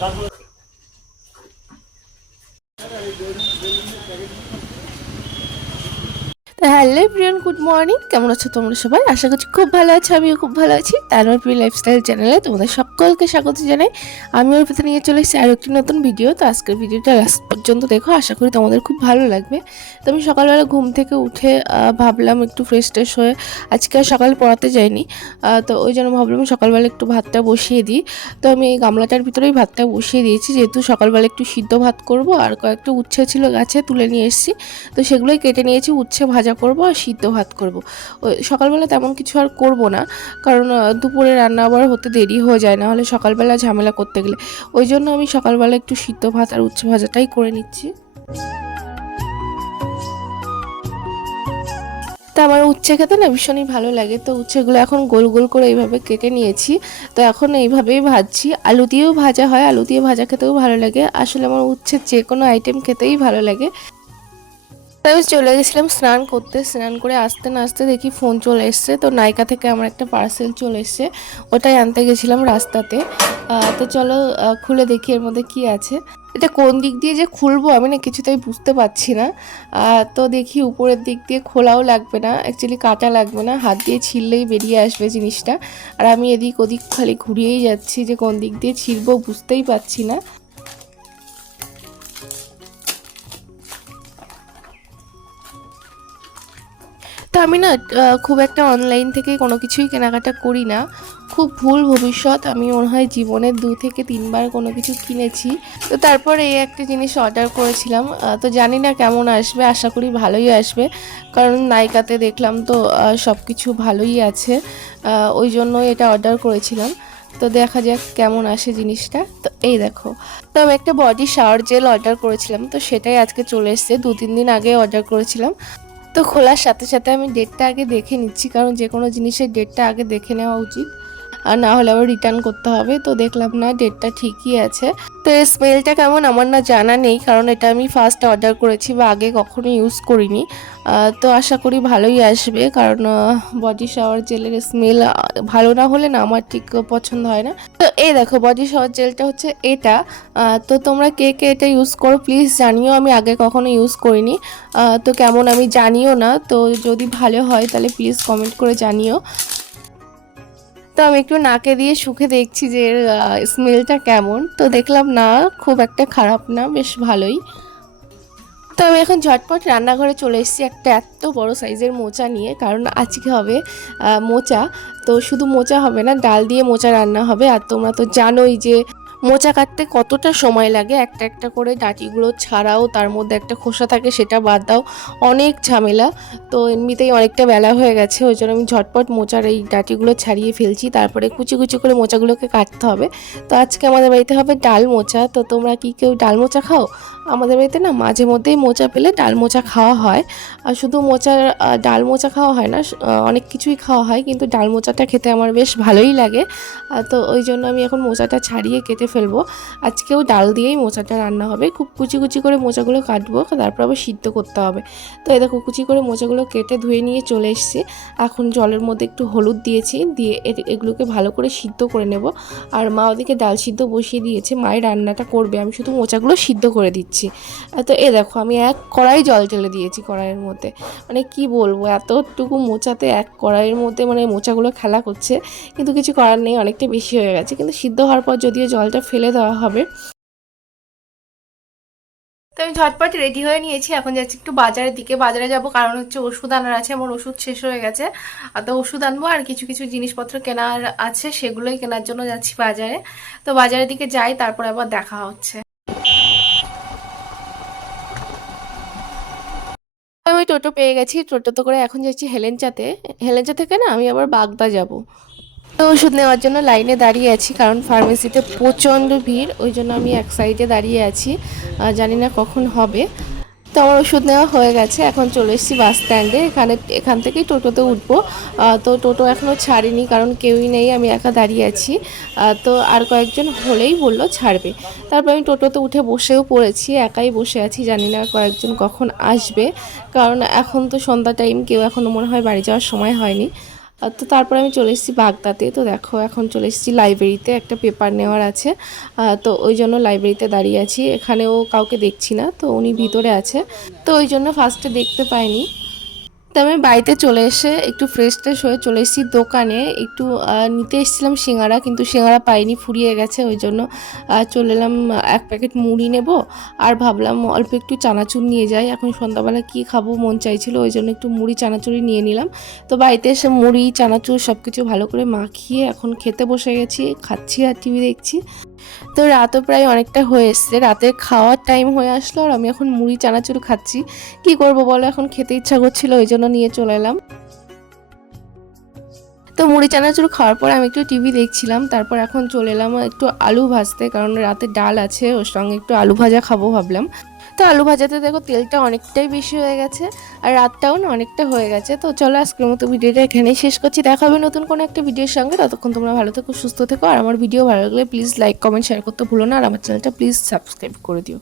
তারপরে তো hello প্রিয়ন good morning. কেমন আছো তোমরা সবাই? আশা করছি খুব ভালো আছো, আমিও খুব ভালো আছি। তারপর প্রিয় লাইফস্টাইল চ্যানেলে তোমাদের সকলকে স্বাগত জানাই। আমি ওর ভিতরে নিয়ে চলে এসেছি আরও একটি নতুন ভিডিও তো আজকের ভিডিওটা লাস্ট পর্যন্ত দেখো, আশা করি তোমাদের খুব ভালো লাগবে। তো আমি সকালবেলা ঘুম থেকে উঠে ভাবলাম একটু ফ্রেশ ট্রেশ হয়ে আজকে আর সকালে পড়াতে যাইনি। তো ওই জন্য ভাবলাম সকালবেলা একটু ভাতটা বসিয়ে দিই। তো আমি এই গামলাটার ভিতরেই ভাতটা বসিয়ে দিয়েছি, যেহেতু সকালবেলা একটু সিদ্ধ ভাত করব আর কয়েকটা উচ্ছে ছিল গাছে তুলে নিয়ে এসেছি। তো সেগুলোই কেটে নিয়েছি, উচ্ছে ভাজা করব আর সিদ্ধ ভাত করব। সকালবেলা তেমন কিছু আর করব না, কারণ দুপুরে রান্না আবার হতে দেরি হয়ে যায় না হলে সকালবেলা ঝামেলা করতে গেলে। ওই জন্য আমি সকালবেলা একটু সিদ্ধ ভাত আর উচ্ছে ভাজাটাই করে নিচ্ছি। তো আমার উচ্ছে খেতে না ভীষণই ভালো লাগে, তো উচ্ছেগুলো এখন গোল গোল করে এইভাবে কেটে নিয়েছি। তো এখন এইভাবেই ভাজছি। আলু দিয়েও ভাজা হয়, আলু দিয়ে ভাজা খেতেও ভালো লাগে। আসলে আমার উচ্ছের যে কোনো আইটেম খেতেই ভালো লাগে। আমি চলে গেছিলাম, স্নান করতে, স্নান করে আসতে না আসতে দেখি ফোন চলে এসছে। তো নাইকা থেকে আমার একটা পার্সেল চলে এসছে, ওটাই আনতে গেছিলাম রাস্তাতে। তো চলো খুলে দেখি এর মধ্যে কি আছে। এটা কোন দিক দিয়ে যে খুলবো আমি না কিছুতেই বুঝতে পারছি না। তো দেখি উপরের দিক দিয়ে খোলাও লাগবে না অ্যাকচুয়ালি কাটা লাগবে না, হাত দিয়ে ছিললেই বেরিয়ে আসবে জিনিসটা। আর আমি এদিক ওদিক খালি ঘুরিয়েই যাচ্ছি যে কোন দিক দিয়ে ছিলবো বুঝতেই পারছি না। আমি না খুব একটা অনলাইন থেকে কোনো কিছুই কেনাকাটা করি না। খুব ভুল ভবিষ্যৎ, আমি মনে হয় জীবনে দু থেকে তিনবার কোনো কিছু কিনেছি। তো তারপর এই একটা জিনিস অর্ডার করেছিলাম। তো জানি না কেমন আসবে, আশা করি ভালোই আসবে। কারণ নায়িকাতে দেখলাম তো সব কিছু ভালোই আছে। ওই জন্য এটা অর্ডার করেছিলাম। তো দেখা যাক কেমন আসে জিনিসটা। তো এই দেখো। তো আমি একটা বডি শাওয়ার জেল অর্ডার করেছিলাম। তো সেটাই আজকে চলে এসেছে। দু তিন দিন আগে অর্ডার করেছিলাম। তো খোলার সাথে সাথে আমি ডেটটা আগে দেখে নিচ্ছি, কারণ যে কোনো জিনিসের ডেটটা আগে দেখে নেওয়া উচিত। আর না হলে আবার রিটার্ন করতে হবে। তো দেখলাম না ডেটটা ঠিকই আছে। তো এই স্মেলটা কেমন আমার না জানা নেই, কারণ এটা আমি ফার্স্ট অর্ডার করেছি বা আগে কখনো ইউজ করিনি। তো আশা করি ভালোই আসবে, কারণ বডি শাওয়ার জেলের স্মেল ভালো না হলে না আমার ঠিক পছন্দ হয় না। তো এই দেখো বডি শাওয়ার জেলটা হচ্ছে এটা। তো তোমরা কে কে এটা ইউজ করো প্লিজ জানিও, আমি আগে কখনো ইউজ করিনি। তো কেমন আমি জানিও না, তো যদি ভালো হয় তাহলে প্লিজ কমেন্ট করে জানিও। তো আমি একটু নাকে দিয়ে শুকে দেখছি যে, এর স্মেলটা কেমন। তো দেখলাম, না, খুব একটা খারাপ না, বেশ ভালোই। তো আমি এখন ঝটপট রান্নাঘরে চলে এসেছি একটা এত বড় সাইজের মোচা নিয়ে, কারণ আজকে হবে মোচা। তো শুধু মোচা হবে না, ডাল দিয়ে মোচা রান্না হবে। আর তোমরা তো জানোই যে মোচা কাটতে কতটা সময় লাগে? একটা একটা করে ডাঁটিগুলো ছাড়াও তার মধ্যে একটা খোসা থাকে সেটা বাদ দাও। অনেক ঝামেলা। তো এমনিতেই অনেকটা বেলা হয়ে গেছে, ওই জন্য আমি ঝটপট মোচার এই ডাঁটিগুলো ছাড়িয়ে ফেলছি। তারপরে কুচি কুচি করে মোচাগুলোকে কাটতে হবে। তো আজকে আমাদের বাড়িতে হবে ডাল মোচা। তো তোমরা কি কেউ ডাল মোচা খাও? আমাদের বাড়িতে না মাঝে মধ্যেই মোচা পেলে ডাল মোচা খাওয়া হয়। আর শুধু মোচার ডাল মোচা খাওয়া হয় না অনেক কিছুই খাওয়া হয়, কিন্তু ডাল মোচাটা খেতে আমার বেশ ভালোই লাগে। তো ওই জন্য আমি এখন মোচাটা ছাড়িয়ে কেটে ফেলব। আজকেও ডাল দিয়েই মোচাটা রান্না হবে। খুব কুচি কুচি করে মোচাগুলো কাটবো, তারপর আবার সিদ্ধ করতে হবে। তো এই দেখো কুচি করে মোচাগুলো কেটে ধুয়ে নিয়ে চলে এসেছি। এখন জলের মধ্যে একটু হলুদ দিয়েছি, দিয়ে এ- এগুলোকে ভালো করে সিদ্ধ করে নেব। আর মা ওদিকে ডাল সিদ্ধ বসিয়ে দিয়েছে, মায়ের রান্নাটা করবে। আমি শুধু মোচাগুলো সিদ্ধ করে দিচ্ছি। আহ, তো এ দেখো আমি এক কড়াই জল ঢেলে দিয়েছি কড়াইয়ের মধ্যে। মানে কি বলব এতটুকু মোচাতে এক কড়াইয়ের মধ্যে মানে মোচাগুলো খেলা করছে কিন্তু কিছু করার নেই অনেকটা বেশি হয়ে গেছে। কিন্তু সিদ্ধ হওয়ার পর যদিও জলটা ফেলে দেওয়া হবে তো আমি ঝটপট রেডি হয়ে নিয়েছি। এখন যাচ্ছি একটু বাজারের দিকে। বাজারে যাব কারণ হচ্ছে ওষুধ আনার আছে আমার ওষুধ শেষ হয়ে গেছে। আর তো ওষুধ আনব আর কিছু কিছু জিনিসপত্র কেনার আছে সেগুলোই কেনার জন্য যাচ্ছি বাজারে। তো বাজারের দিকে যাই তারপর আবার দেখা হচ্ছে। আমি টোটো পেয়ে গেছি, টোটোতে করে এখন যাচ্ছি হেলেঞ্চাতে। হেলেঞ্চা থেকে না আমি আবার বাগদা যাব। তো ওষুধ নেওয়ার জন্য লাইনে দাঁড়িয়ে আছি, কারণ ফার্মেসিতে প্রচণ্ড ভিড়, ওই জন্য আমি এক সাইডে দাঁড়িয়ে আছি। জানি না কখন হবে। তো আমার ওষুধ নেওয়া হয়ে গেছে। এখন চলে এসেছি বাস স্ট্যান্ডে এখানে, এখান থেকেই টোটোতে উঠবো। তো টোটো এখনও ছাড়েনি কারণ কেউই নেই, আমি একা দাঁড়িয়ে আছি। তো আর কয়েকজন হলেই বলল ছাড়বে। তারপর আমি টোটোতে উঠে বসেও পড়েছি, একাই বসে আছি, জানি না কয়েকজন কখন আসবে। কারণ এখন তো সন্ধ্যা টাইম কেউ এখনও মনে হয় বাড়ি যাওয়ার সময় হয়নি। তো তারপর আমি চলে এসেছি বাগদাতে। তো দেখো, এখন চলে এসেছি লাইব্রেরিতে, একটা পেপার নেওয়ার আছে। তো ওই জন্য লাইব্রেরিতে দাঁড়িয়ে আছি। এখানেও কাউকে দেখছি না, তো উনি ভিতরে আছে। তো ওই জন্য ফার্স্টে দেখতে পাইনি। তো আমি বাড়িতে চলে এসে একটু ফ্রেশ ট্রেশ হয়ে চলে এসেছি দোকানে। একটু নিতে এসেছিলাম সিঙ্গারা, কিন্তু সিঙ্গারা পাইনি, ফুরিয়ে গেছে, ওই জন্য চলে এলাম, এক প্যাকেট মুড়ি নেব। আর ভাবলাম অল্প একটু চানাচুর নিয়ে যাই। এখন সন্ধ্যাবেলা কি খাব মন চাইছিল, ওই জন্য একটু মুড়ি চানাচুরি নিয়ে নিলাম। তো বাড়িতে এসে মুড়ি, চানাচুর সব কিছু ভালো করে মাখিয়ে এখন খেতে বসে গেছি, খাচ্ছি আর টিভি দেখছি। তো রাতও প্রায় অনেকটা হয়ে এসছে। রাতের খাওয়ার টাইম হয়ে আসলো আর আমি এখন মুড়ি, চানাচুর খাচ্ছি। কি করব বলো? এখন খেতে ইচ্ছা করছিল, ওই জন্য নিয়ে চলে এলাম। তো মুড়ি, চানাচুর খাওয়ার পর আমি একটু টিভি দেখছিলাম। তারপর এখন চলে এলাম একটু আলু ভাজতে, কারণ রাতে ডাল আছে, ওর সঙ্গে একটু আলু ভাজা খাব ভাবলাম। তো আলু ভাজাতে দেখো তেলটা অনেকটাই বেশি হয়ে গেছে, আর রাতটাও না অনেকটা হয়ে গেছে। তো চলো আজকের মতো ভিডিওটা এখানেই শেষ করছি। দেখা হবে নতুন কোনো একটা ভিডিওর সঙ্গে। ততক্ষণ তোমরা ভালো থেকো, সুস্থ থেকো। আর আমার ভিডিও ভালো লাগলে প্লিজ লাইক কমেন্ট শেয়ার করতে ভুলো না। আর আমার চ্যানেলটা প্লিজ সাবস্ক্রাইব করে দিও।